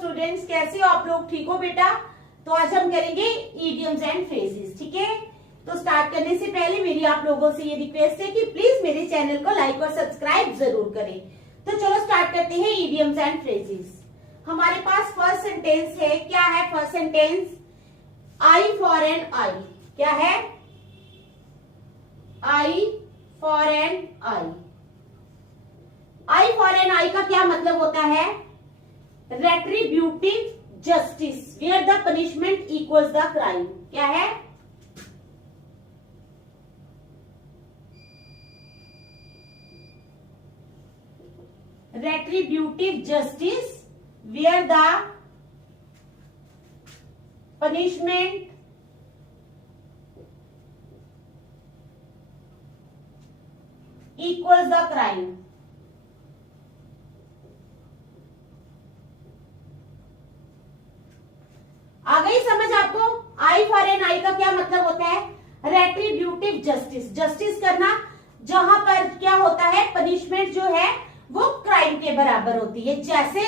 Students, कैसे हो आप लोग? ठीक हो बेटा? तो आज हम करेंगे इडियम्स एंड फ्रेजेस, ठीक है? तो स्टार्ट करने से पहले मेरी आप लोगों से ये रिक्वेस्ट है कि प्लीज मेरे चैनल को लाइक और सब्सक्राइब जरूर करें। तो चलो स्टार्ट करते हैं इडियम्स एंड फ्रेजेस। हमारे पास फर्स्ट सेंटेंस है। क्या है first sentence? Eye for an eye. क्या है? Eye for an eye. Eye for an eye का क्या मतलब होता है? Retributive justice where the punishment equals the crime. क्या है? Retributive justice where the punishment equals the crime. आ गई समझ आपको? आई फॉर एन आई का क्या मतलब होता है? रेट्रीब्यूटिव जस्टिस, जस्टिस करना जहां पर क्या होता है, पनिशमेंट जो है वो क्राइम के बराबर होती है। जैसे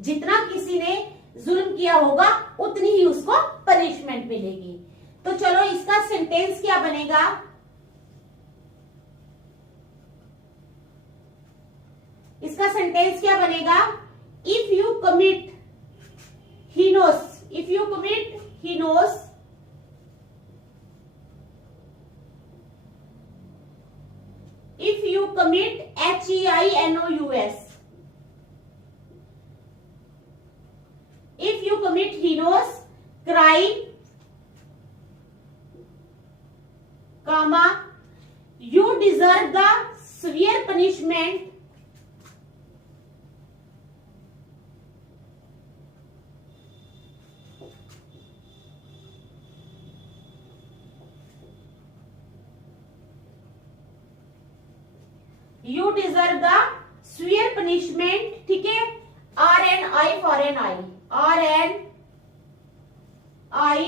जितना किसी ने जुल्म किया होगा उतनी ही उसको पनिशमेंट मिलेगी। तो चलो इसका सेंटेंस क्या बनेगा? इसका सेंटेंस क्या बनेगा? If you commit heinous, if you commit heinous if you commit HEINOUS if you commit heinous crime comma you deserve the severe punishment you deserve the severe punishment। ठीक है? Or an eye for an eye, or an eye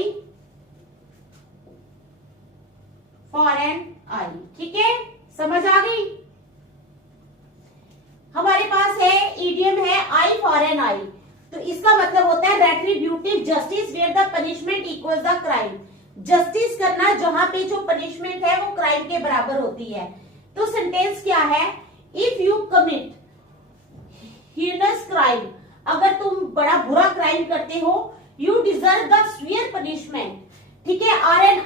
for an eye. ठीक है? समझ आ गई? हमारे पास है idiom है eye for an आई। तो इसका मतलब होता है retributive justice where the punishment equals the crime. Justice करना जहां पे जो पनिशमेंट है वो क्राइम के बराबर होती है। तो सेंटेंस क्या है? If you commit heinous crime, अगर तुम बड़ा बुरा क्राइम करते हो, you deserve the severe punishment. ठीक है? Or an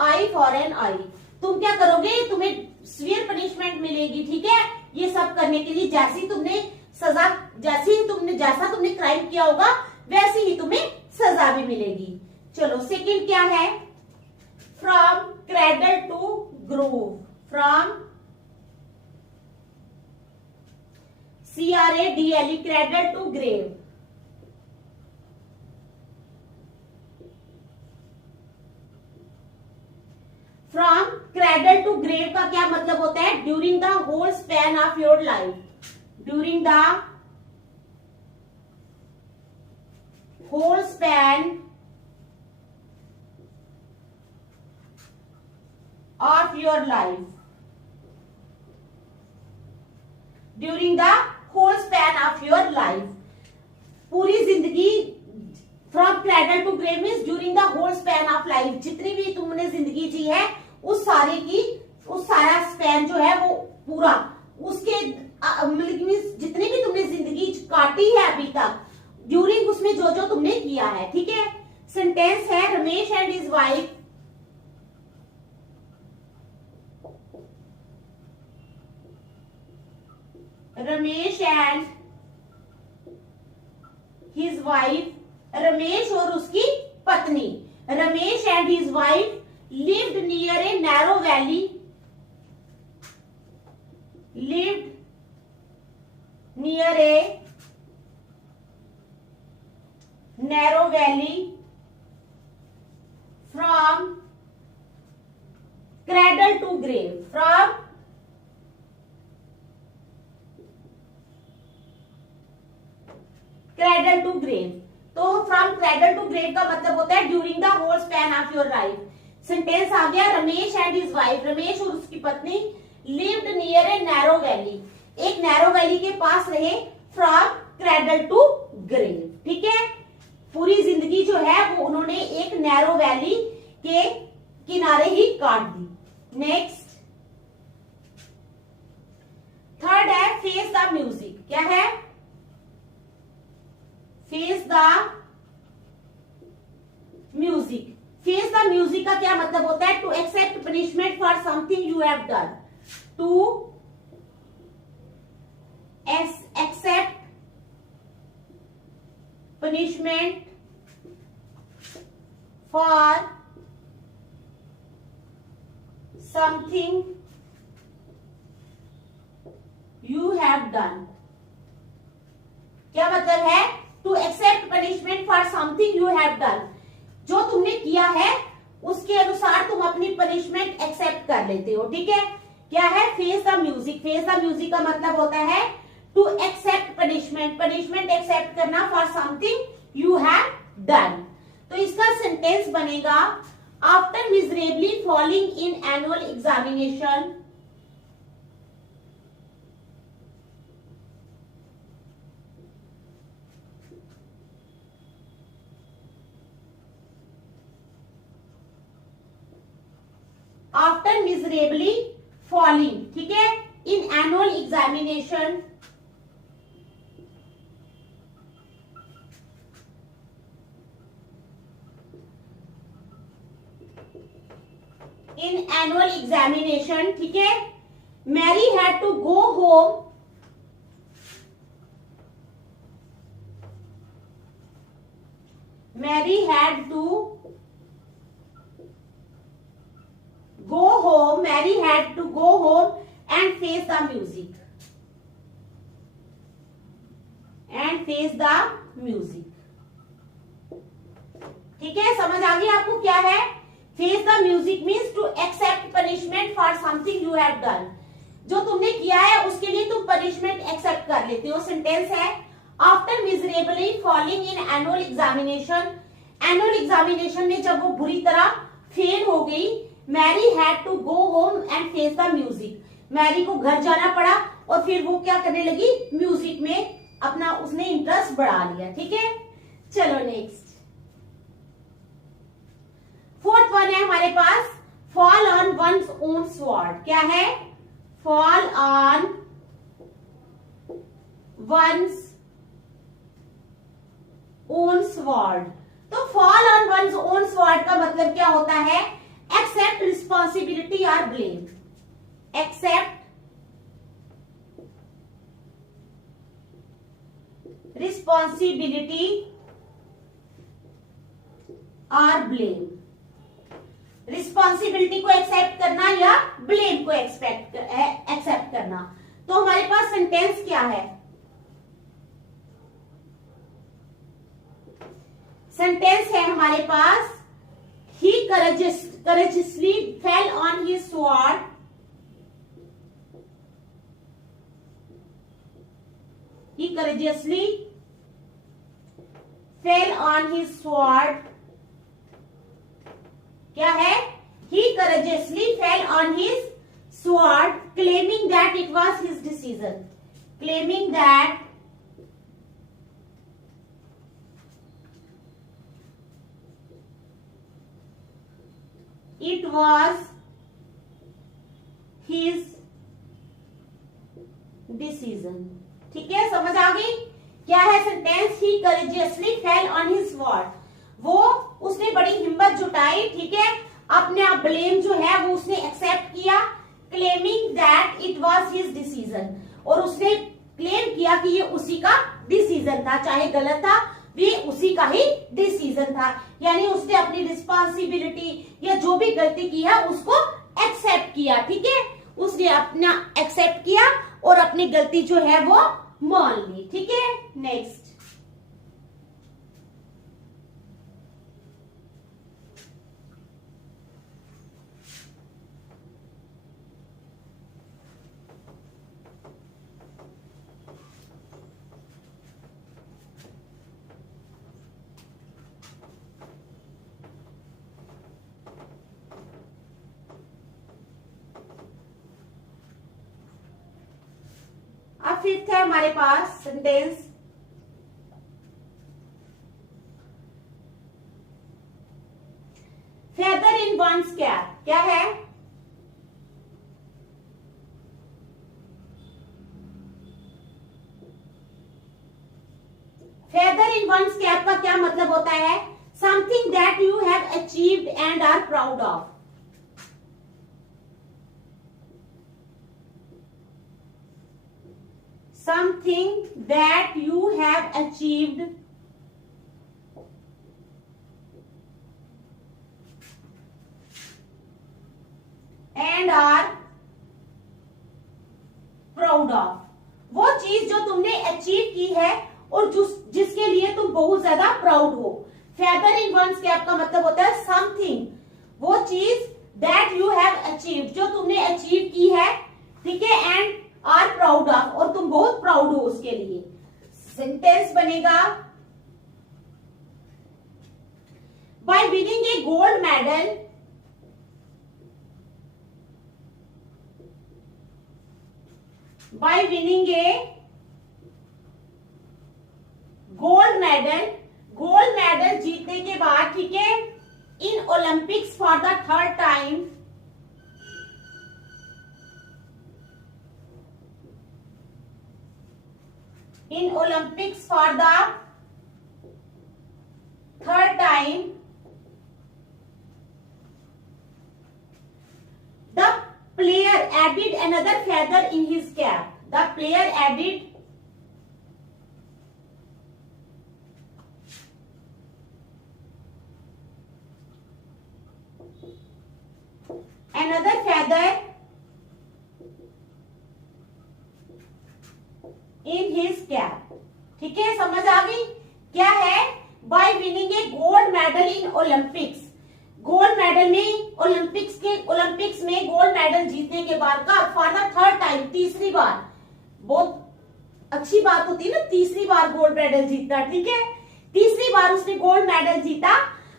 eye for an eye. तुम क्या करोगे? तुम्हें severe पनिशमेंट मिलेगी। ठीक है? ये सब करने के लिए जैसा तुमने क्राइम किया होगा वैसी ही तुम्हें सजा भी मिलेगी। चलो सेकंड क्या है? From cradle to grave, from CRADLE cradle to grave। From cradle to grave का क्या मतलब होता है? During the whole span of your life, during the whole span of your life, during the whole span of your life. पूरी जिंदगी, from cradle to grave means during the whole span of life. जितनी भी तुमने जिंदगी जी है उस सारा span जो है वो पूरा उसके मीन्स जितनी भी तुमने जिंदगी काटी है अभी तक, ड्यूरिंग उसमें जो जो तुमने किया है। ठीक है? सेंटेंस है Ramesh and his wife Ramesh and his wife, Ramesh और उसकी पत्नी, Ramesh and his wife lived near a narrow valley, lived near a narrow valley from cradle to grave, from cradle to grave. तो फ्रॉम क्रेडल टू ग्रेव का मतलब होता है during the whole span of your life. Sentence आ गया Ramesh and his wife, Ramesh और उसकी पत्नी lived near a narrow valley, एक नैरो वैली के पास रहे फ्रॉम क्रेडल टू ग्रेव। ठीक है, पूरी जिंदगी जो है वो उन्होंने एक नैरो वैली के किनारे ही काट दी। नेक्स्ट, थर्ड है फेस द म्यूजिक। क्या है? Face the music. Face the music का क्या मतलब होता है? To accept punishment for something you have done. To accept punishment for something you have done. क्या मतलब है? To accept punishment for something you have done, जो तुमने किया है उसके अनुसार तुम अपनी पनिशमेंट एक्सेप्ट कर लेते हो। ठीक है, क्या है? Face the music. Face the music का मतलब होता है to accept punishment, punishment accept करना for something you have done. तो इसका सेंटेंस बनेगा, after miserably falling in annual examination, after miserably failing, ठीक है, in annual examination, in annual examination, ठीक है, Mary had to go home, Mary had to go home, Mary had to go home and face the music, and face the music। ठीक है, समझ आ गई आपको क्या है? Face the music means to accept punishment for something you have done, जो तुमने किया है उसके लिए तुम पनिशमेंट एक्सेप्ट कर लेते हो। सेंटेंस है, after miserably falling in annual examination, annual examination में जब वो बुरी तरह फेल हो गई, Mary had to go home and face the music, Mary को घर जाना पड़ा और फिर वो क्या करने लगी? म्यूजिक में अपना उसने इंटरेस्ट बढ़ा लिया। ठीक है, चलो नेक्स्ट, फोर्थ वन है हमारे पास, fall on one's own sword. क्या है? Fall on one's own sword. तो fall on one's own sword का मतलब क्या होता है? एक्सेप्ट रिस्पॉन्सिबिलिटी और ब्लेम, एक्सेप्ट रिस्पॉन्सिबिलिटी और ब्लेम, रिस्पॉन्सिबिलिटी को एक्सेप्ट करना या ब्लेम को एक्सेप्ट करना। तो हमारे पास सेंटेंस क्या है? सेंटेंस है हमारे पास, he courageously fell on his sword, he courageously fell on his sword। क्या है? he courageously fell on his sword, claiming that it was his decision, claiming that it was his decision। ठीक है, समझ आ गई? क्या है sentence? he courageously fell on his sword, वो उसने बड़ी हिम्मत जुटाई, ठीक है, अपने आप ब्लेम जो है वो उसने एक्सेप्ट किया, claiming that it was his decision, और उसने क्लेम किया कि ये उसी का डिसीजन था, चाहे गलत था ये उसी का ही डिसीजन था। यानी उसने अपनी रिस्पॉन्सिबिलिटी या जो भी गलती की है उसको एक्सेप्ट किया। ठीक है, उसने अपना एक्सेप्ट किया और अपनी गलती जो है वो मान ली। ठीक है, नेक्स्ट, फिफ्थ है हमारे पास sentence, feather in one's cap क्या है? फेदर इन वंस कैप का क्या मतलब होता है? Something that you have achieved and are proud of. Something that you have achieved and are proud of। वो चीज जो तुमने अचीव की है और जिसके लिए तुम बहुत ज्यादा प्राउड हो। फेदर इन वंस कैप का मतलब होता है समथिंग, वो चीज दैट यू हैव अचीव्ड, जो तुमने अचीव की है, ठीक है, एंड आर प्राउड ऑफ, और तुम बहुत प्राउड हो उसके लिए। सेंटेंस बनेगा bye winning a gold medal by winning a gold medal जीतने के बाद, ठीक है, इन Olympics for the third time, in Olympics for the third time, the player added another feather in his cap. The player added another feather in his cap. ठीक है, समझ आ गई क्या है? Bye winning a gold medal in Olympics, gold medal में Olympics में gold medal जीतने के बाद का फॉर द थर्ड टाइम, तीसरी बार, बहुत अच्छी बात होती है ना तीसरी बार गोल्ड मेडल जीतना, ठीक है, तीसरी बार उसने गोल्ड मेडल जीता।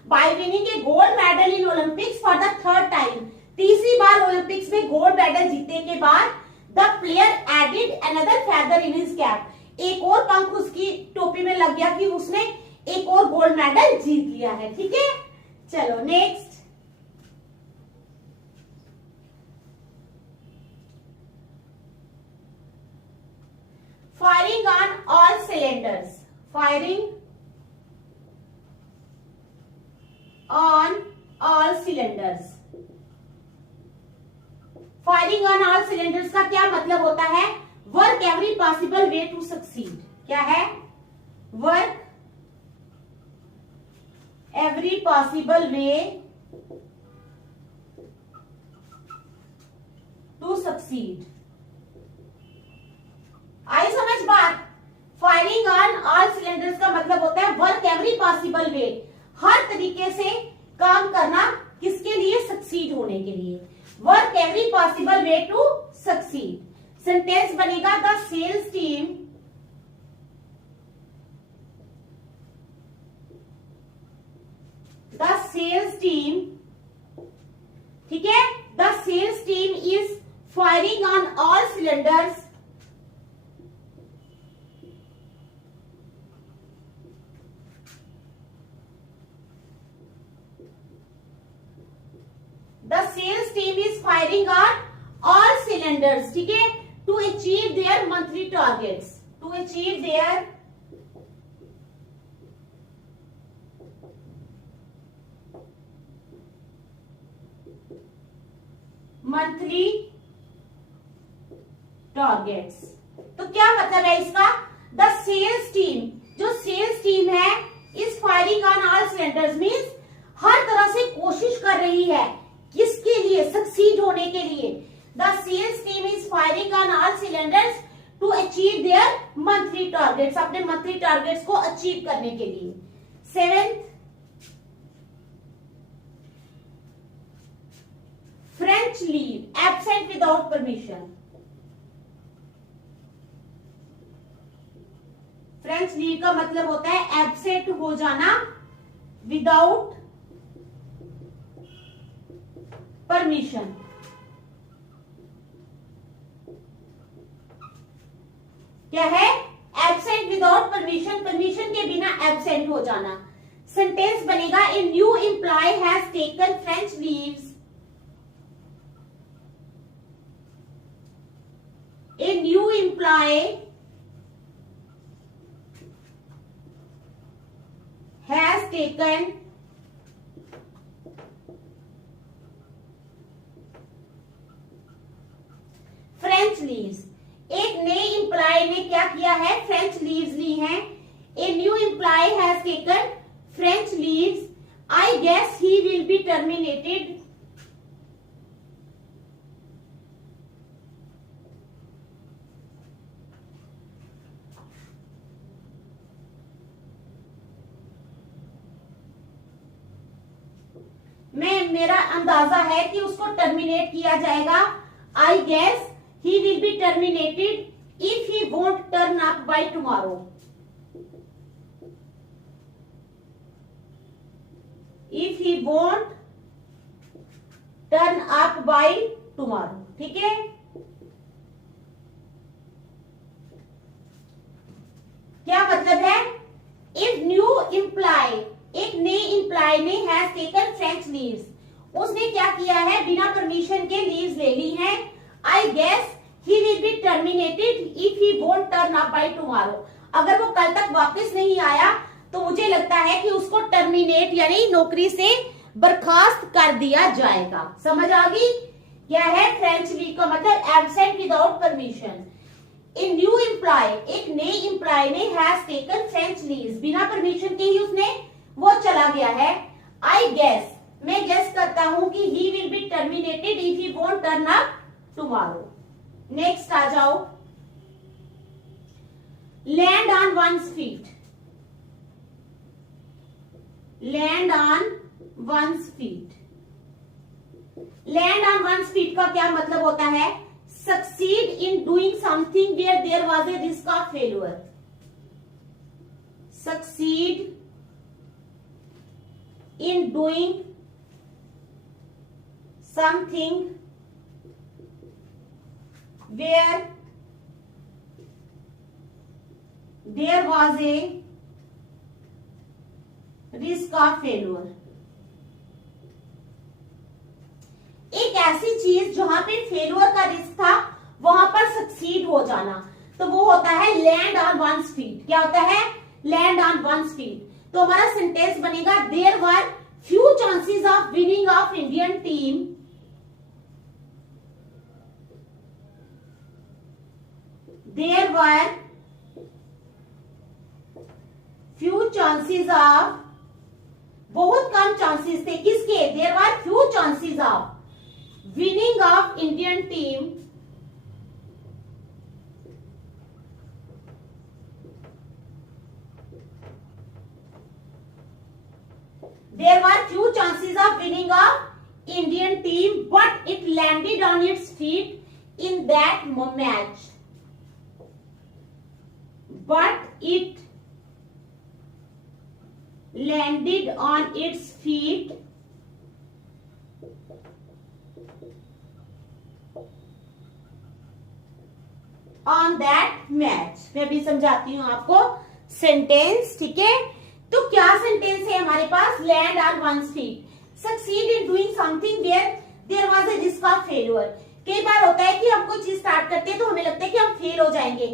By winning a gold medal in Olympics for the third time, तीसरी बार ओलंपिक्स में गोल्ड मेडल जीतने के बाद the player added another feather in his cap, एक और पंख उसकी टोपी में लग गया कि उसने एक और गोल्ड मेडल जीत लिया है। ठीक है, चलो next. Firing on all cylinders, firing on all cylinders, firing on all cylinders का क्या मतलब होता है? Work every possible way to succeed. क्या है? Work every possible way to succeed. आई समझ बात? फायरिंग ऑन ऑल सिलेंडर्स का मतलब होता है वर्क एवरी पॉसिबल वे, हर तरीके से काम करना, किसके लिए? सक्सीड होने के लिए। Work every possible way to succeed. Sentence बनेगा द सेल्स टीम ठीक है, the sales team is firing on all cylinders The sales team is firing on all cylinders, ठीक है, to achieve their monthly targets, to achieve their monthly targets। तो क्या मतलब है इसका? The sales team, जो sales team है, is firing on all cylinders means हर तरह से कोशिश कर रही है, किसके लिए? सक्सीड होने के लिए। The sales team is firing on all cylinders to achieve their monthly targets, अपने मंथली टारगेट्स को अचीव करने के लिए। Seventh, French leave absent without permission. French leave का मतलब होता है एब्सेंट हो जाना विदाउट परमिशन। क्या है? एब्सेंट विदाउट परमिशन, परमिशन के बिना एब्सेंट हो जाना। सेंटेंस बनेगा a new employ has taken French leaves. A new employee has taken French leaves। एक नए एम्प्लॉय ने क्या किया है, फ्रेंच लीव्स ली हैं। A new employee has taken French leaves. I guess he will be terminated मेरा अंदाजा है कि उसको टर्मिनेट किया जाएगा। I guess he will be terminated if he won't turn up by tomorrow. If he won't turn up by tomorrow, ठीक है। क्या मतलब है, इफ न्यू एम्प्लॉय, एक नए एम्प्लॉय ने हैज टेकन फ्रेंच लीव्स, उसने क्या किया है, बिना परमिशन के लीव्स ले ली हैं। I guess he will be terminated if he won't turn up by tomorrow. अगर वो कल तक वापस नहीं आया तो मुझे लगता है कि उसको टर्मिनेट यानी नौकरी से बर्खास्त कर दिया जाएगा। समझ आ गई क्या है, फ्रेंच लीव का मतलब absent without permission. A new employ, एक नए एम्प्लॉय ने हैज टेकन फ्रेंच लीव्स, बिना परमिशन के ही उसने वो चला गया है। आई गेस, मैं गेस करता हूं कि he will be terminated if he won't turn up tomorrow. Next आ जाओ, land on one's feet. Land on one's feet, land on one's feet का क्या मतलब होता है, succeed in doing something where there was a risk of failure. Succeed in doing something where there was a risk of failure। एक ऐसी चीज जहां पे फेल्यूर का रिस्क था वहां पर सक्सीड हो जाना, तो वो होता है लैंड ऑन वंस फीट। क्या होता है, लैंड ऑन वंस फीट। तो हमारा सेंटेंस बनेगा there were few chances of winning of Indian team, there were few chances of, बहुत कम चांसेस थे किसके, there were few chances of winning of Indian team there were few chances of winning of Indian team, but it landed on its feet in that match. But it landed on its feet on that match। मैं भी समझाती हूँ आपको sentence, ठीक है। तो क्या sentence है हमारे पास, land on one's feet, succeed in doing something where there was a risk of failure. कई बार होता है कि हम कोई चीज स्टार्ट करते हैं तो हमें लगता है कि हम फेल हो जाएंगे,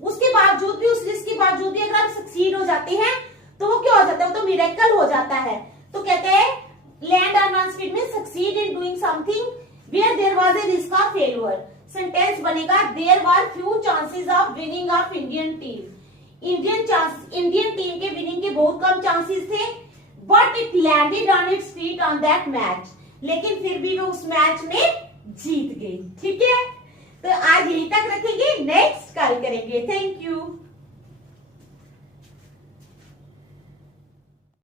उसके बावजूद भी, उस रिस्क के बावजूद भी अगर हम सक्सीड हो जाते हैं तो वो क्या हो जाता है, वो तो मिरेकल हो जाता है। तो कहते हैं लैंड ऑन वंस फीट में succeed in doing something where there was a risk of failure. Sentence बनेगा there were few chances of winning of Indian team. Indian team के विनिंग के बहुत कम चांसेस थे, but it landed on its feet on that match, लेकिन फिर भी वो उस मैच में जीत गई। ठीक है, तो आज यहीं तक रखेंगे, नेक्स्ट कल करेंगे। Thank you.